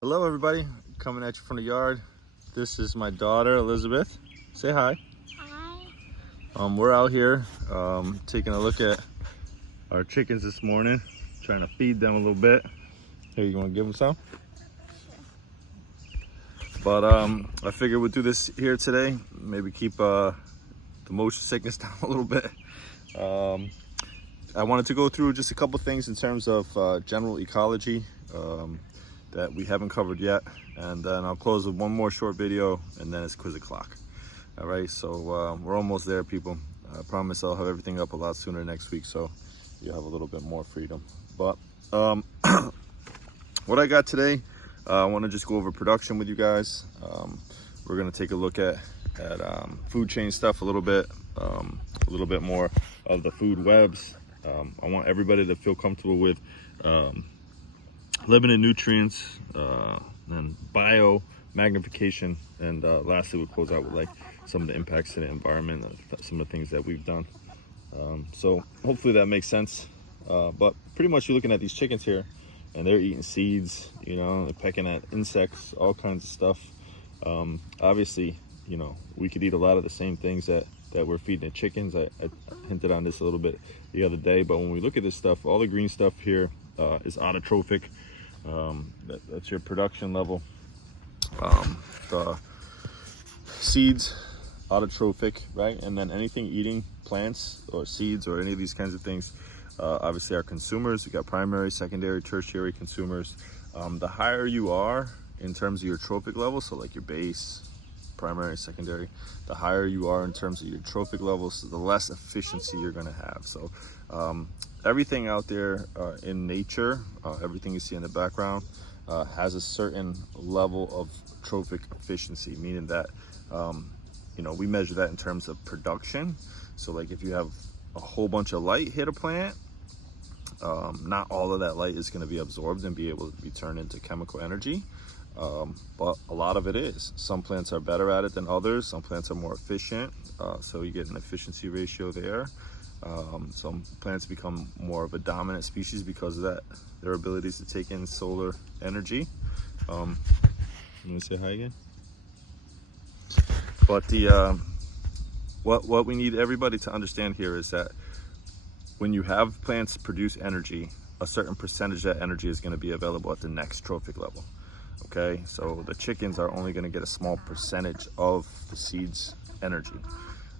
Hello everybody, coming at you from the yard. This is my daughter Elizabeth. Say hi. Hi. We're out here taking a look at our chickens this morning, trying to feed them a little bit. Here, you want to give them some? But I figured we'll do this here today, maybe keep the motion sickness down a little bit. I wanted to go through just a couple things in terms of general ecology that we haven't covered yet, and then I'll close with one more short video, and then it's quiz o'clock. All right, so we're almost there, people. I promise I'll have everything up a lot sooner next week, so you have a little bit more freedom. But what I got today, I want to just go over production with you guys. We're going to take a look at food chain stuff a little bit more of the food webs. I want everybody to feel comfortable with limited nutrients, and bio magnification, and lastly we'll close out with like some of the impacts to the environment, some of the things that we've done. So hopefully that makes sense. But pretty much you're looking at these chickens here, and they're eating seeds, you know, they're pecking at insects, all kinds of stuff. Obviously, you know, we could eat a lot of the same things that we're feeding the chickens. I hinted on this a little bit the other day, but when we look at this stuff, all the green stuff here is autotrophic. That's your production level. The seeds, autotrophic, right? And then anything eating plants or seeds or any of these kinds of things, obviously are consumers. You got primary, secondary, tertiary consumers. The higher you are in terms of your trophic level, so like your base, primary, secondary, the higher you are in terms of your trophic levels, the less efficiency you're going to have. So everything out there in nature, everything you see in the background has a certain level of trophic efficiency, meaning that you know, we measure that in terms of production. So like if you have a whole bunch of light hit a plant, not all of that light is going to be absorbed and be able to be turned into chemical energy. But a lot of it is. Some plants are better at it than others. Some plants are more efficient, so you get an efficiency ratio there. Some plants become more of a dominant species because of that, their abilities to take in solar energy. You want to say hi again? But the what we need everybody to understand here is that when you have plants produce energy, a certain percentage of that energy is going to be available at the next trophic level. Okay, so the chickens are only going to get a small percentage of the seed's energy,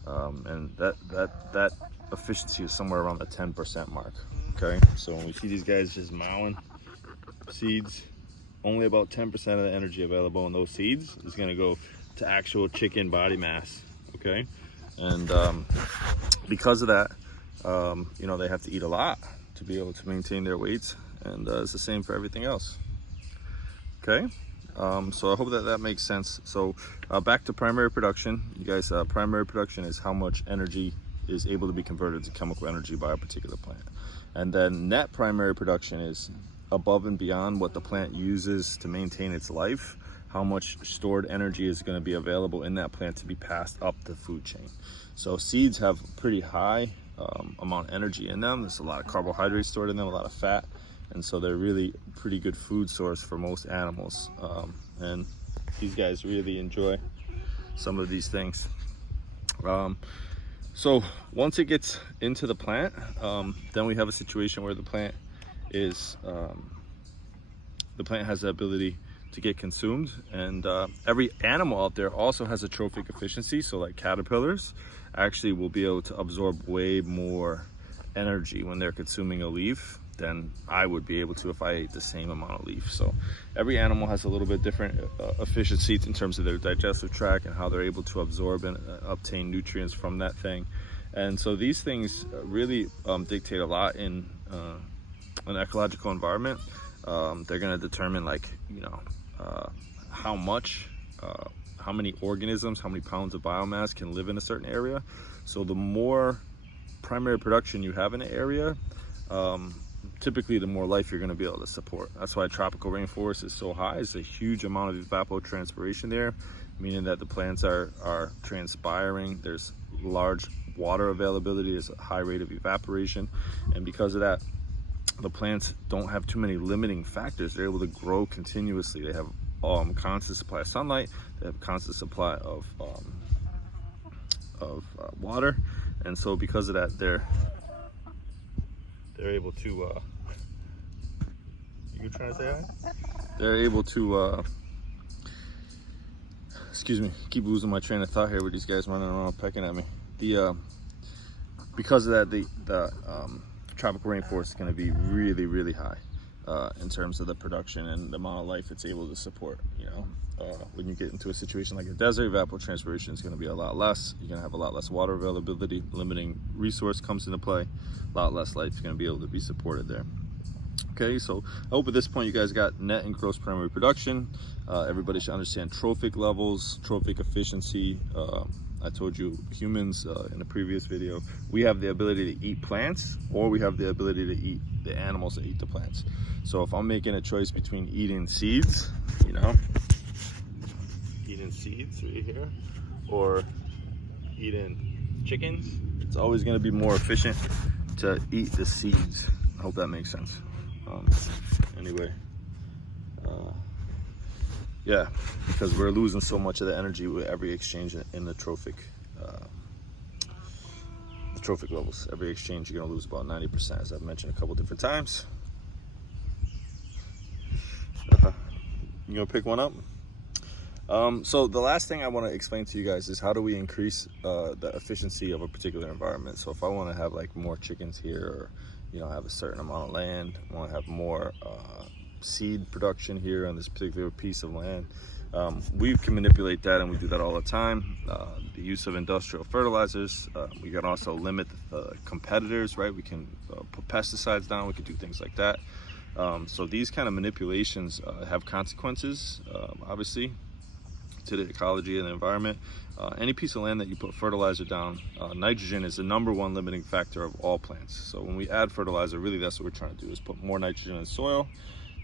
and that efficiency is somewhere around the 10% mark. Okay, so when we see these guys just mowing seeds, only about 10% of the energy available in those seeds is going to go to actual chicken body mass. Okay, and because of that, you know, they have to eat a lot to be able to maintain their weights, and it's the same for everything else. Okay, so I hope that makes sense. So back to primary production, you guys. Primary production is how much energy is able to be converted to chemical energy by a particular plant, and then net primary production is above and beyond what the plant uses to maintain its life, how much stored energy is going to be available in that plant to be passed up the food chain. So seeds have pretty high amount of energy in them. There's a lot of carbohydrates stored in them, a lot of fat, and so they're really pretty good food source for most animals. And these guys really enjoy some of these things. So once it gets into the plant, then we have a situation where the plant is the plant has the ability to get consumed, and every animal out there also has a trophic efficiency. So like caterpillars actually will be able to absorb way more energy when they're consuming a leaf than I would be able to if I ate the same amount of leaf. So every animal has a little bit different efficiency in terms of their digestive tract and how they're able to absorb and obtain nutrients from that thing. And so these things really dictate a lot in an ecological environment. They're going to determine, like, you know, how many organisms, how many pounds of biomass can live in a certain area. So the more primary production you have in an area, typically the more life you're going to be able to support. That's why tropical rainforest is so high. It's a huge amount of evapotranspiration there, meaning that the plants are transpiring. There's large water availability. There's a high rate of evaporation, and because of that, the plants don't have too many limiting factors. They're able to grow continuously. They have constant supply of sunlight. They have constant supply of water, and so because of that, they're able to. You trying to say hi? They're able to. Excuse me. Keep losing my train of thought here with these guys running around pecking at me. Because of that, the tropical rainforest is going to be really, really high in terms of the production and the amount of life it's able to support. You know, when you get into a situation like a desert, evapotranspiration is going to be a lot less. You're going to have a lot less water availability. Limiting resource comes into play. A lot less life is going to be able to be supported there. Okay, so I hope at this point you guys got net and gross primary production. Everybody should understand trophic levels, trophic efficiency. I told you humans in a previous video, we have the ability to eat plants, or we have the ability to eat the animals that eat the plants. So if I'm making a choice between eating seeds, you know, eating seeds right here, or eating chickens, it's always going to be more efficient to eat the seeds. I hope that makes sense. Anyway, yeah, because we're losing so much of the energy with every exchange in the trophic levels. Every exchange you're gonna lose about 90%, as I've mentioned a couple different times. You gonna pick one up? So the last thing I want to explain to you guys is how do we increase the efficiency of a particular environment. So if I want to have like more chickens here, or you know, have a certain amount of land, I want to have more seed production here on this particular piece of land, we can manipulate that, and we do that all the time. The use of industrial fertilizers, we can also limit competitors, right? We can put pesticides down, we can do things like that. So these kind of manipulations have consequences, obviously, to the ecology and the environment. Any piece of land that you put fertilizer down, nitrogen is the #1 limiting factor of all plants. So when we add fertilizer, really that's what we're trying to do, is put more nitrogen in the soil.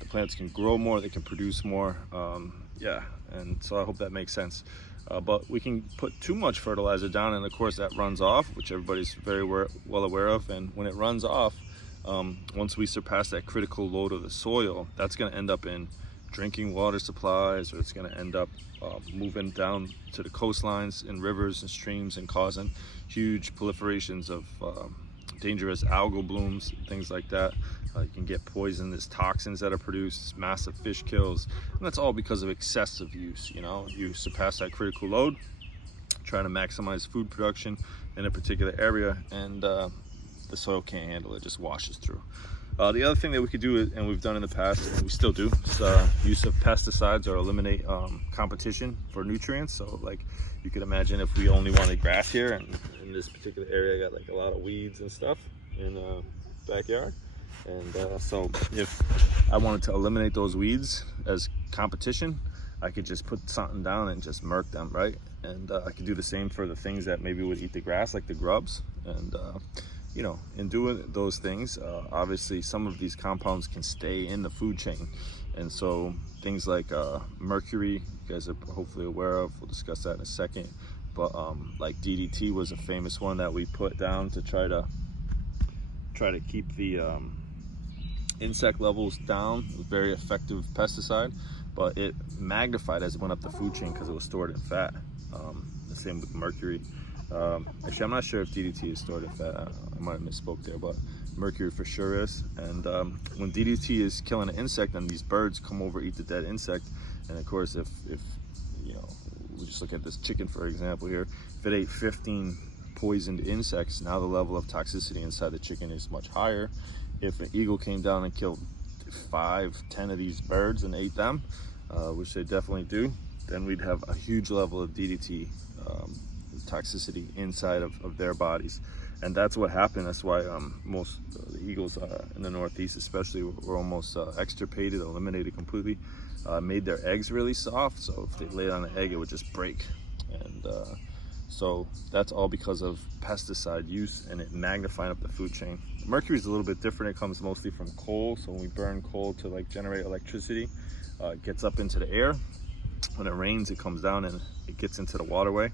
The plants can grow more, they can produce more. Yeah, and so I hope that makes sense. But we can put too much fertilizer down, and of course that runs off, which everybody's very well aware of. And when it runs off, once we surpass that critical load of the soil, that's going to end up in drinking water supplies, or it's going to end up moving down to the coastlines and rivers and streams, and causing huge proliferations of dangerous algal blooms, things like that. You can get poisonous toxins that are produced, massive fish kills, and that's all because of excessive use. You know, you surpass that critical load, trying to maximize food production in a particular area, and the soil can't handle it, just washes through. The other thing that we could do, and we've done in the past, and we still do, is use of pesticides, or eliminate competition for nutrients. So like you could imagine if we only wanted grass here, and in this particular area I got like a lot of weeds and stuff in the backyard. And so if I wanted to eliminate those weeds as competition, I could just put something down and just murk them, right? And I could do the same for the things that maybe would eat the grass, like the grubs. And you know, in doing those things, obviously some of these compounds can stay in the food chain. And so things like mercury, you guys are hopefully aware of, we'll discuss that in a second. But like DDT was a famous one that we put down to try to keep the insect levels down. It was a very effective pesticide, but it magnified as it went up the food chain because it was stored in fat. The same with mercury. Actually, I'm not sure if DDT is stored in fat. I might have misspoke there, but mercury for sure is. And when DDT is killing an insect, then these birds come over, eat the dead insect. And of course, if you know, we just look at this chicken for example here, if it ate 15 poisoned insects, now the level of toxicity inside the chicken is much higher. If an eagle came down and killed 5-10 of these birds and ate them, which they definitely do, then we'd have a huge level of DDT toxicity inside of their bodies. And that's what happened. That's why most the eagles in the Northeast especially were almost extirpated, eliminated completely. Made their eggs really soft, so if they laid on an egg it would just break. And so that's all because of pesticide use and it magnifying up the food chain. Mercury is a little bit different. It comes mostly from coal. So when we burn coal to like generate electricity, it gets up into the air. When it rains, it comes down and it gets into the waterway.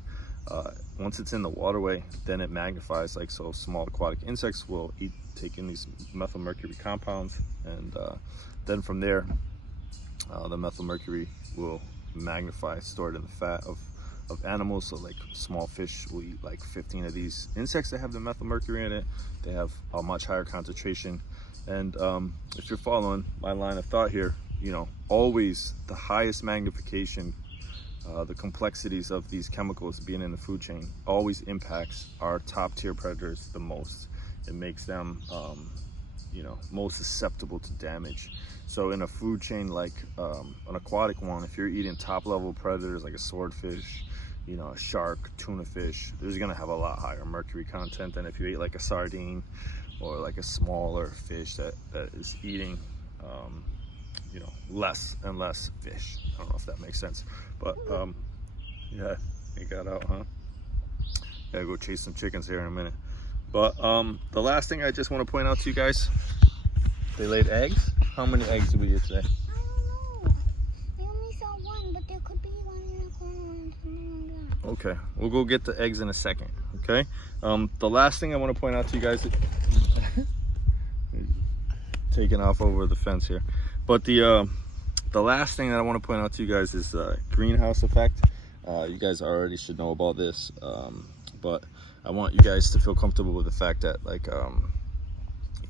Once it's in the waterway, then it magnifies. Like, so small aquatic insects will eat take in these methylmercury compounds, and then from there, the methylmercury will magnify, stored in the fat of animals. So like small fish will eat like 15 of these insects that have the methylmercury in it. They have a much higher concentration. And if you're following my line of thought here, you know, always the highest magnification, the complexities of these chemicals being in the food chain always impacts our top tier predators the most. It makes them, you know, most susceptible to damage. So in a food chain like an aquatic one, if you're eating top level predators like a swordfish, you know, a shark, tuna fish, there's gonna have a lot higher mercury content than if you ate like a sardine or like a smaller fish that is eating, you know, less and less fish. I don't know if that makes sense, but yeah, you got out, huh? Gotta go chase some chickens here in a minute. But the last thing I just want to point out to you guys, they laid eggs. How many eggs did we get today? I don't know. We only saw one, but there could be one in the corner and something like that. Okay, we'll go get the eggs in a second, okay? The last thing I want to point out to you guys, taking off over the fence here, but the last thing that I want to point out to you guys is the greenhouse effect. You guys already should know about this, but I want you guys to feel comfortable with the fact that, like,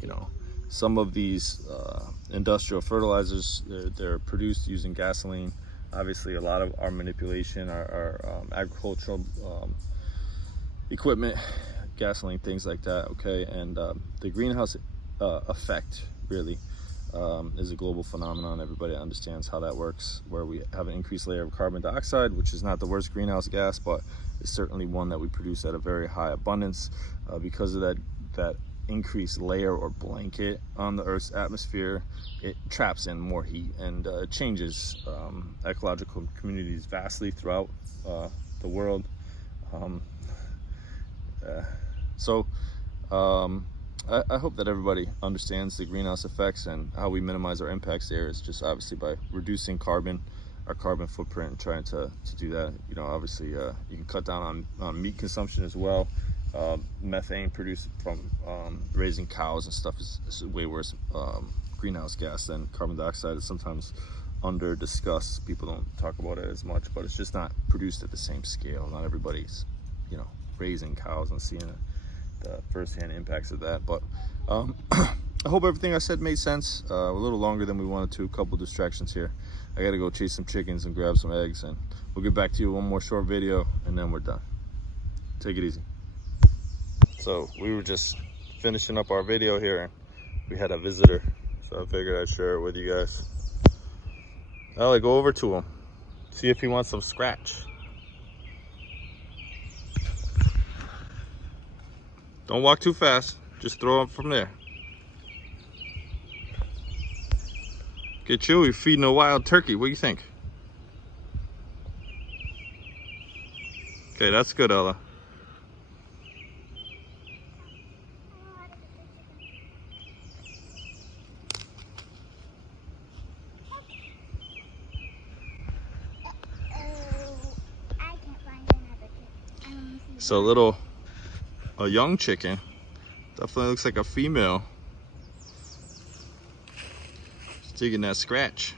you know, some of these industrial fertilizers, they're produced using gasoline. Obviously, a lot of our manipulation, our agricultural equipment, gasoline, things like that, okay? And the greenhouse effect really is a global phenomenon. Everybody understands how that works, where we have an increased layer of carbon dioxide, which is not the worst greenhouse gas, but it's certainly one that we produce at a very high abundance. Because of that increased layer or blanket on the Earth's atmosphere, it traps in more heat and changes ecological communities vastly throughout the world. I hope that everybody understands the greenhouse effects, and how we minimize our impacts there is just obviously by reducing our carbon footprint, and trying to do that. You know, obviously you can cut down on meat consumption as well. Methane produced from raising cows and stuff is way worse greenhouse gas than carbon dioxide. Is sometimes under discussed. People don't talk about it as much, but it's just not produced at the same scale. Not everybody's, you know, raising cows and seeing the first-hand impacts of that. But I hope everything I said made sense. A little longer than we wanted to. A couple distractions here. I gotta go chase some chickens and grab some eggs, and we'll get back to you with one more short video, and then we're done. Take it easy. So we were just finishing up our video here, and we had a visitor, so I figured I'd share it with you guys. I'll go over to him, see if he wants some scratch. Don't walk too fast, just throw him from there. Get you, you're feeding a wild turkey. What do you think? Okay, that's good, Ella. So a young chicken, definitely looks like a female. Just digging that scratch.